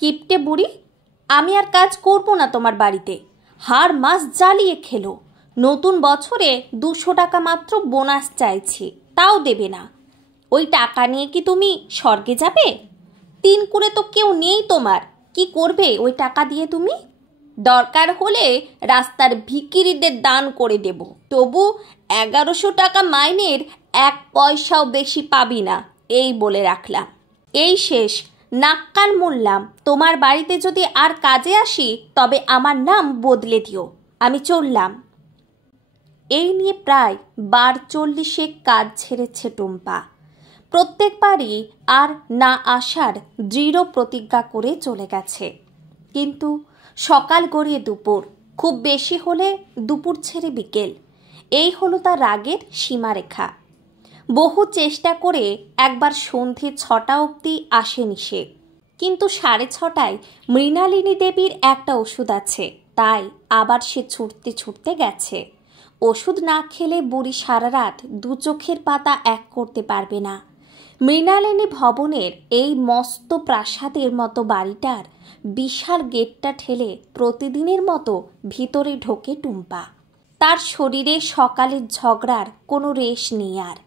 কিপটে বুড়ি, আমি আর কাজ করব না তোমার বাড়িতে। হার মাস জ্বালিয়ে খেলো। নতুন বছরে 200 টাকা মাত্র বোনাস চাইছি, তাও দেবে না। ওই টাকা নিয়ে কি তুমি স্বর্গে যাবে? 3 কুড়ে তো কেউ নেই তোমার, কি করবে ওই টাকা দিয়ে তুমি? দরকার হলে রাস্তার ভিখিরিদের দান করে দেব, তবু 1100 টাকা মাইনের 1 পয়সাও বেশি পাবি না, এই বলে রাখলাম। এই শেষ, নাক্কাল মরলাম। তোমার বাড়িতে যদি আর কাজে আসি তবে আমার নাম বদলে দিও। আমি চললাম। এই নিয়ে প্রায় 40 কাজ ছেড়েছে টুম্পা। প্রত্যেকবারই আর না আসার দৃঢ় প্রতিজ্ঞা করে চলে গেছে। কিন্তু সকাল গড়িয়ে দুপুর, খুব বেশি হলে দুপুর ছেড়ে বিকেল, এই হলো তার রাগের সীমারেখা। বহু চেষ্টা করে একবার সন্ধে 6টা অবধি আসেনি সে, কিন্তু 6:30টায় মৃণালিনী দেবীর একটা ওষুধ আছে, তাই আবার সে ছুটতে ছুটতে গেছে। ওষুধ না খেলে বুড়ি সারা রাত 2 চোখের পাতা এক করতে পারবে না। মৃণালিনী ভবনের এই মস্ত প্রাসাদের মতো বাড়িটার বিশাল গেটটা ঠেলে প্রতিদিনের মতো ভিতরে ঢোকে টুম্পা। তার শরীরে সকালের ঝগড়ার কোনো রেশ নেই আর।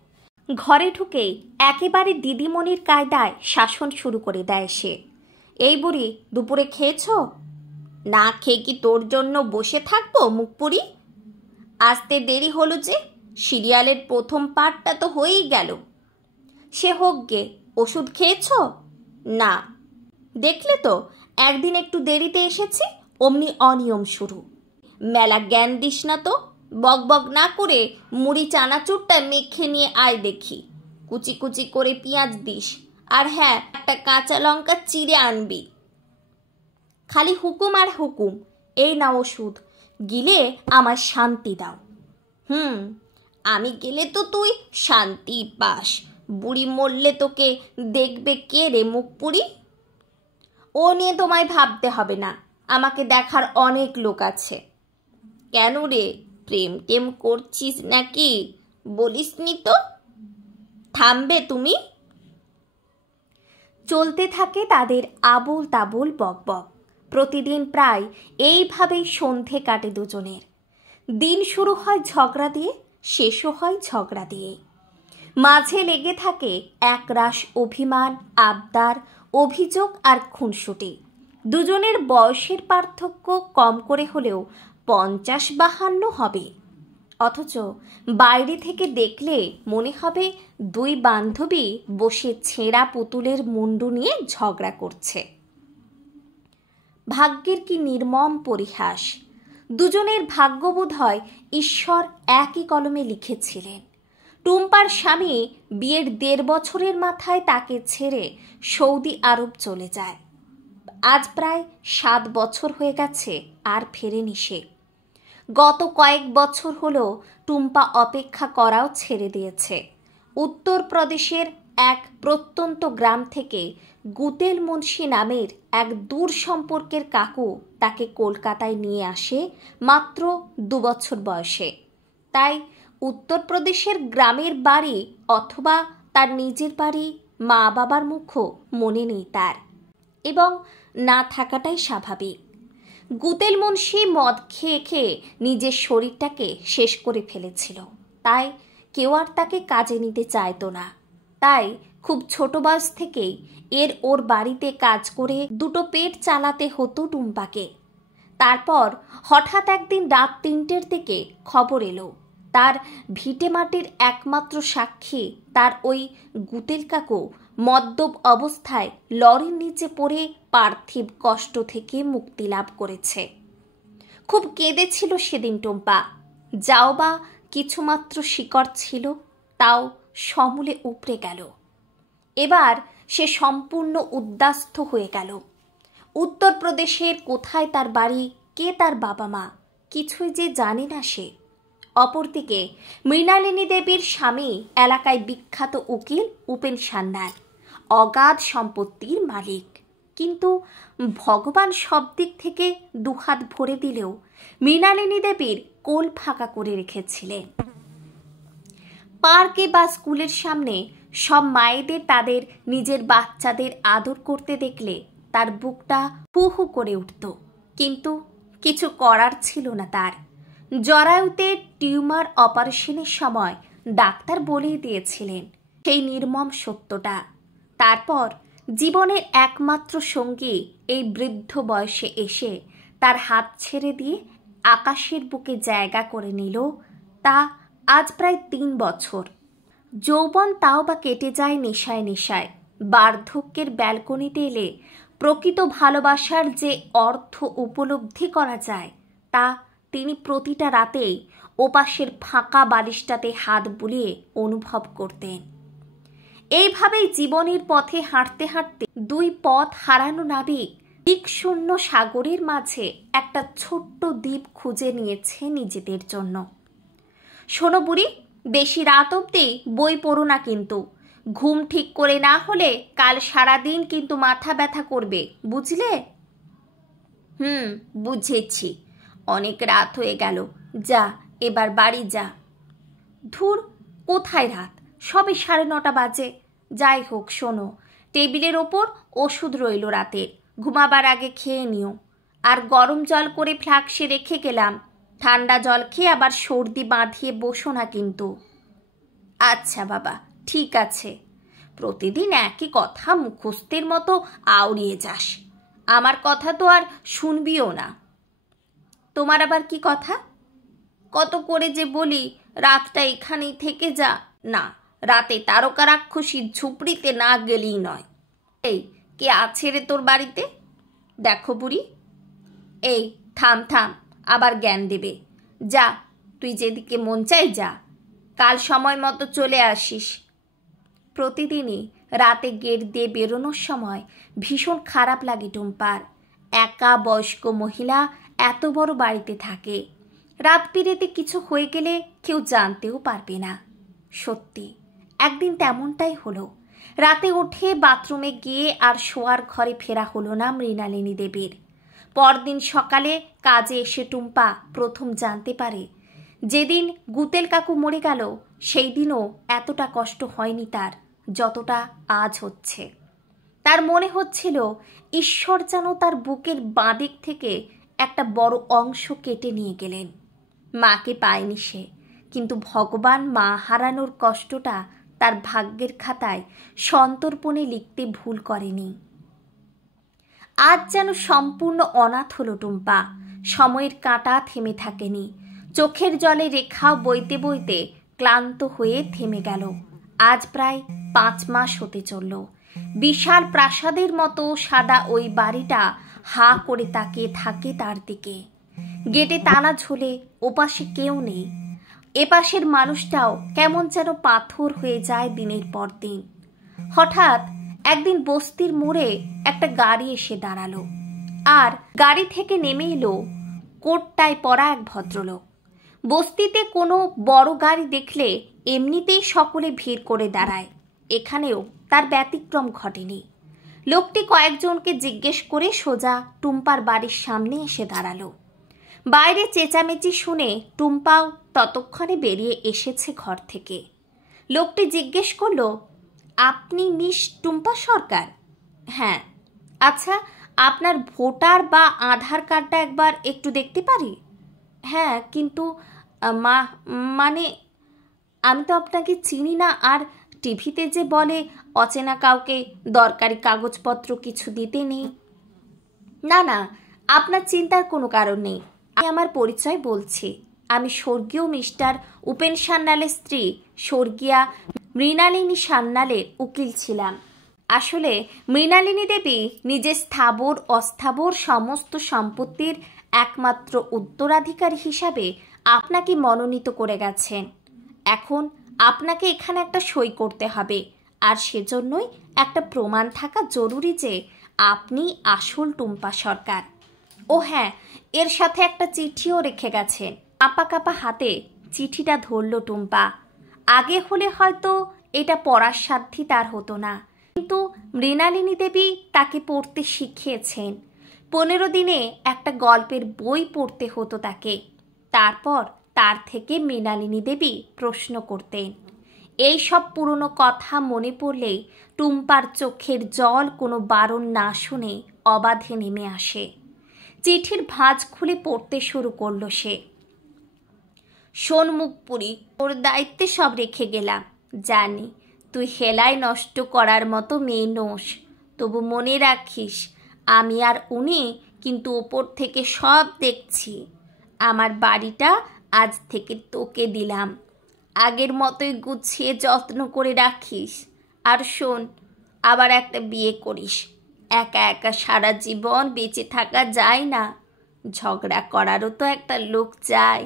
ঘরে ঢুকেই একেবারে দিদিমণির কায়দায় শাসন শুরু করে দেয় সে। এই বুড়ি, দুপুরে খেয়েছ? না খেয়ে কি তোর জন্য বসে থাকবো মুখপুরি? আসতে দেরি হলো যে, সিরিয়ালের প্রথম পার্টটা তো হয়েই গেল। সে হোক গে, ওষুধ খেয়েছ? না। দেখলে তো, একদিন একটু দেরিতে এসেছি, অমনি অনিয়ম শুরু। মেলা জ্ঞান দিস না তো, বক বক না করে মুড়ি চানাচুরটা মেখে নিয়ে আয় দেখি। কুচি কুচি করে পেঁয়াজ দিস, আর হ্যাঁ, একটা কাঁচা লঙ্কা চিড়ে আনবি। খালি হুকুম আর হুকুম। এই নাও ওষুধ, গিলে আমার শান্তি দাও। আমি গেলে তো তুই শান্তি পাস, বুড়ি মরলে তোকে দেখবে কে রে মুখপুরি? ও নিয়ে তোমায় ভাবতে হবে না, আমাকে দেখার অনেক লোক আছে। কেন রে, প্রেম টেম করছিস নাকি? বলিসনি তো। থামবে তুমি? চলতে থাকে তাদের আবোল তাবোল বকবক। প্রতিদিন প্রায় এইভাবেই সন্ধে কাটে দুজনের। দিন শুরু হয় ঝগড়া দিয়ে, শেষও হয় ঝগড়া দিয়ে। মাঝে লেগে থাকে একরাশ অভিমান, আবদার, অভিযোগ আর খুনসুটি। দুজনের বয়সের পার্থক্য কম করে হলেও 50-52 হবে। অথচ বাইরে থেকে দেখলে মনে হবে 2 বান্ধবী বসে ছেঁড়া পুতুলের মুন্ডু নিয়ে ঝগড়া করছে। ভাগ্যের কি নির্মম পরিহাস! দুজনের ভাগ্য বোধ হয় ঈশ্বর একই কলমে লিখেছিলেন। টুম্পার স্বামী বিয়ের 1.5 বছরের মাথায় তাকে ছেড়ে সৌদি আরব চলে যায়। আজ প্রায় 7 বছর হয়ে গেছে, আর ফেরেনি সে। গত কয়েক বছর হলো টুম্পা অপেক্ষা করাও ছেড়ে দিয়েছে। উত্তরপ্রদেশের এক প্রত্যন্ত গ্রাম থেকে গুতেল মুন্সি নামের এক দূর সম্পর্কের কাকু তাকে কলকাতায় নিয়ে আসে মাত্র 2 বছর বয়সে। তাই উত্তরপ্রদেশের গ্রামের বাড়ি অথবা তার নিজের বাড়ি, মা বাবার মুখও মনে নেই তার, এবং না থাকাটাই স্বাভাবিক। গুতেল মুন্সি মদ খেয়ে খেয়ে নিজের শরীরটাকে শেষ করে ফেলেছিল, তাই কেউ আর তাকে কাজে নিতে চাইতো না। তাই খুব ছোট বয়স থেকেই ওর বাড়িতে কাজ করে 2টো পেট চালাতে হতো টুম্পাকে। তারপর হঠাৎ একদিন রাত 3টের দিকে খবর এলো, তার ভিটে মাটির একমাত্র সাক্ষী তার ওই গুতেল কাকু মদ্যপ অবস্থায় লরির নিচে পড়ে পার্থিব কষ্ট থেকে মুক্তি লাভ করেছে। খুব কেঁদেছিল সেদিন টুম্পা। যাও বা কিছুমাত্র শিকড় ছিল, তাও সমূলে উপড়ে গেল। এবার সে সম্পূর্ণ উদ্বাস্ত হয়ে গেল। উত্তরপ্রদেশের কোথায় তার বাড়ি, কে তার বাবা মা, কিছুই যে জানে না সে। অপরদিকে মৃণালিনী দেবীর স্বামী এলাকায় বিখ্যাত উকিল উপেন সান্যাল, অগাধ সম্পত্তির মালিক। কিন্তু ভগবান সব দিক থেকে 2 হাত ভরে দিলেও মৃণালিনী দেবীর কোল ফাঁকা করে রেখেছিলেন। পার্কে বা স্কুলের সামনে সব মায়েদের তাদের নিজের বাচ্চাদের আদর করতে দেখলে তার বুকটা হু হু করে উঠত, কিন্তু কিছু করার ছিল না তার। জরায়ুতে টিউমার অপারেশনের সময় ডাক্তার বলেই দিয়েছিলেন সেই নির্মম সত্যটা। তারপর জীবনের একমাত্র সঙ্গী এই বৃদ্ধ বয়সে এসে তার হাত ছেড়ে দিয়ে আকাশের বুকে জায়গা করে নিল, তা আজ প্রায় 3 বছর। যৌবন তাও বা কেটে যায় নেশায় নেশায়। বার্ধক্যের ব্যালকনিতে এলে প্রকৃত ভালোবাসার যে অর্থ উপলব্ধি করা যায়, তা তিনি প্রতিটা রাতেই ওপাশের ফাঁকা বালিশটাতে হাত বুলিয়ে অনুভব করতেন। এইভাবেই জীবনের পথে হাঁটতে হাঁটতে 2 পথ হারানো নাবিক দিকশূন্য সাগরের মাঝে একটা ছোট্ট দ্বীপ খুঁজে নিয়েছে নিজেদের জন্য। শোনো বুড়ি, বেশি রাত অবধি বই পড়ো না কিন্তু। ঘুম ঠিক করে না হলে কাল সারাদিন কিন্তু মাথা ব্যথা করবে, বুঝলে? বুঝেছি, অনেক রাত হয়ে গেল, যা এবার বাড়ি যা। ধুর, কোথায় রাত, সবে 9:30 বাজে। যাই হোক শোনো, টেবিলের ওপর ওষুধ রইল রাতের, ঘুমাবার আগে খেয়ে নিও। আর গরম জল করে ফ্লাক্সে রেখে গেলাম, ঠান্ডা জল খেয়ে আবার সর্দি বাঁধিয়ে বসো না কিন্তু। আচ্ছা বাবা, ঠিক আছে। প্রতিদিন একই কথা মুখস্থের মতো আওড়িয়ে যাস, আমার কথা তো আর শুনবিও না। তোমার আবার কি কথা? কত করে যে বলি রাতটা এখানেই থেকে যা, না, রাতে তারকা রাক্ষসীর ঝুপড়িতে না গেলেই নয়। এই, কে আছে রে তোর বাড়িতে? দেখো বুড়ি, এই থাম থাম, আবার জ্ঞান দেবে। যা, তুই যেদিকে মন চাই যা, কাল সময় মতো চলে আসিস। প্রতিদিনই রাতে গেট দিয়ে বেরোনোর সময় ভীষণ খারাপ লাগে টুম্পার। একা বয়স্ক মহিলা এত বড় বাড়িতে থাকে, রাত বিরেতে কিছু হয়ে গেলে কেউ জানতেও পারবে না। সত্যি একদিন তেমনটাই হলো। রাতে উঠে বাথরুমে গিয়ে আর শোয়ার ঘরে ফেরা হলো না মৃণালিনী দেবীর। পরদিন সকালে কাজে এসে টুম্পা প্রথম জানতে পারে যেদিন গুতেল কাকু মরে গেল সেই দিনও এতটা কষ্ট হয়নি তার, যতটা আজ হচ্ছে। তার মনে হচ্ছিল ঈশ্বর যেন তার বুকের বাঁ দিক থেকে একটা বড় অংশ কেটে নিয়ে গেলেন। মাকে পায়নি সে, কিন্তু ভগবান মা হারানোর কষ্টটা তার ভাগ্যের খাতায় সন্তর্পণে লিখতে ভুল করেনি। আজ যেন সম্পূর্ণ অনাথ হলো টুম্পা। সময়ের কাঁটা থেমে থাকেনি, চোখের জলে রেখাও বইতে বইতে ক্লান্ত হয়ে থেমে গেল। আজ প্রায় 5 মাস হতে চলল। বিশাল প্রাসাদের মতো সাদা ওই বাড়িটা হা করে তাকিয়ে থাকে তার দিকে। গেটে তালা ঝোলে, ওপাশে কেউ নেই। এপাশের মানুষটাও কেমন যেন পাথর হয়ে যায় দিনের পর দিন। হঠাৎ একদিন বস্তির মোড়ে একটা গাড়ি এসে দাঁড়ালো, আর গাড়ি থেকে নেমে এলো কোটটায় পরা এক ভদ্রলোক। বস্তিতে কোনো বড় গাড়ি দেখলে এমনিতেই সকলে ভিড় করে দাঁড়ায়, এখানেও তার ব্যতিক্রম ঘটেনি। লোকটি কয়েকজনকে জিজ্ঞেস করে সোজা টুম্পার বাড়ির সামনে এসে দাঁড়ালো। বাইরে চেঁচামেচি শুনে টুম্পাও ততক্ষণে বেরিয়ে এসেছে ঘর থেকে। লোকটি জিজ্ঞেস করলো, আপনি মিস টুম্পা সরকার? হ্যাঁ। আচ্ছা, আপনার ভোটার বা আধার কার্ডটা একবার একটু দেখতে পারি? হ্যাঁ, কিন্তু মানে আমি তো আপনাকে চিনি না, আর টিভিতে যে বলে অচেনা কাউকে দরকারি কাগজপত্র কিছু দিতে নেই। না না, আপনার চিন্তার কোনো কারণ নেই। আমি আমার পরিচয় বলছি, আমি স্বর্গীয় মিস্টার উপেন সান্যালের স্ত্রী স্বর্গীয়া মৃণালিনী সান্যালের উকিল ছিলাম। আসলে মৃণালিনী দেবী নিজের স্থাবর অস্থাবর সমস্ত সম্পত্তির একমাত্র উত্তরাধিকারী হিসাবে আপনাকে মনোনীত করে গেছেন। এখন আপনাকে এখানে একটা সই করতে হবে, আর সেজন্যই একটা প্রমাণ থাকা জরুরি যে আপনি আসল টুম্পা সরকার। ও হ্যাঁ, এর সাথে একটা চিঠিও রেখে গেছেন। কাঁপা কাঁপা হাতে চিঠিটা ধরল টুম্পা। আগে হলে হয়তো এটা পড়ার সাধ্যি তার হতো না, কিন্তু মৃণালিনী দেবী তাকে পড়তে শিখিয়েছেন। 15 দিনে একটা গল্পের বই পড়তে হতো তাকে। তারপর তার থেকে মৃণালিনী দেবী প্রশ্ন করতেন। এই সব পুরনো কথা মনে পড়লেই টুম্পার চোখের জল কোনো বারণ না শুনে অবাধে নেমে আসে। চিঠির ভাঁজ খুলে পড়তে শুরু করলো সে। শোন মুখপুরি, ওর দায়িত্বে সব রেখে গেলাম। জানি তুই হেলায় নষ্ট করার মতো মেয়ে নোস, তবু মনে রাখিস আমি আর উনি কিন্তু ওপর থেকে সব দেখছি। আমার বাড়িটা আজ থেকে তোকে দিলাম, আগের মতোই গুছিয়ে যত্ন করে রাখিস। আর শোন, আবার একটা বিয়ে করিস। একা একা সারা জীবন বেঁচে থাকা যায় না, ঝগড়া করারও তো একটা লোক চাই।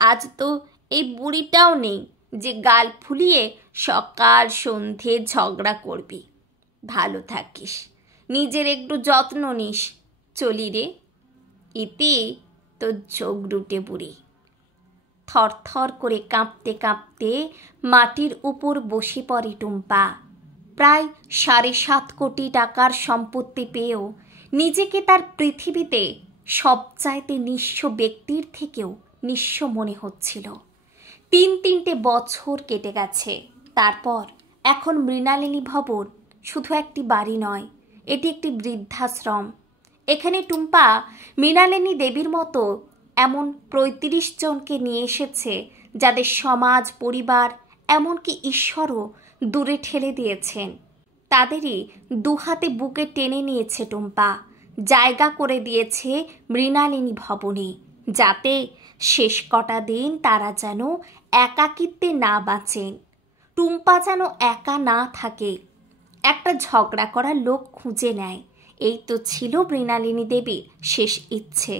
আজ তো এই বুড়িটাও নেই যে গাল ফুলিয়ে সকাল সন্ধে ঝগড়া করবি। ভালো থাকিস, নিজের একটু যত্ন নিস। চলি রে। ইতি তোর ঝগড়ুটে বুড়ি। থরথর করে কাঁপতে কাঁপতে মাটির উপর বসে পড়ে টুম্পা। প্রায় 7.5 কোটি টাকার সম্পত্তি পেয়েও নিজেকে তার পৃথিবীতে সবচাইতে নিঃস্ব ব্যক্তির থেকেও নিঃস্ব মনে হচ্ছিল। 3 বছর কেটে গেছে। তারপর এখন মৃণালিনী ভবন শুধু একটি বাড়ি নয়, এটি একটি বৃদ্ধাশ্রম। এখানে টুম্পা মৃণালিনী দেবীর মতো এমন 35 জনকে নিয়ে এসেছে যাদের সমাজ, পরিবার, এমনকি ঈশ্বরও দূরে ঠেলে দিয়েছেন। তাদেরই দুহাতে বুকে টেনে নিয়েছে টুম্পা, জায়গা করে দিয়েছে মৃণালিনী ভবনে, যাতে শেষ কটা দিন তারা যেন একাকিত্বে না বাঁচেন, টুম্পা যেন একা না থাকে, একটা ঝগড়া করার লোক খুঁজে নেয়। এই তো ছিল মৃণালিনী দেবীর শেষ ইচ্ছে।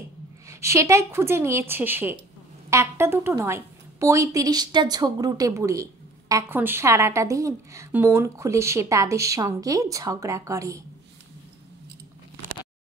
সেটাই খুঁজে নিয়েছে সে। একটা দুটো নয়, 35টা ঝগড়ুটে বুড়ি। এখন সারাটা দিন মন খুলে সে তাদের সঙ্গে ঝগড়া করে।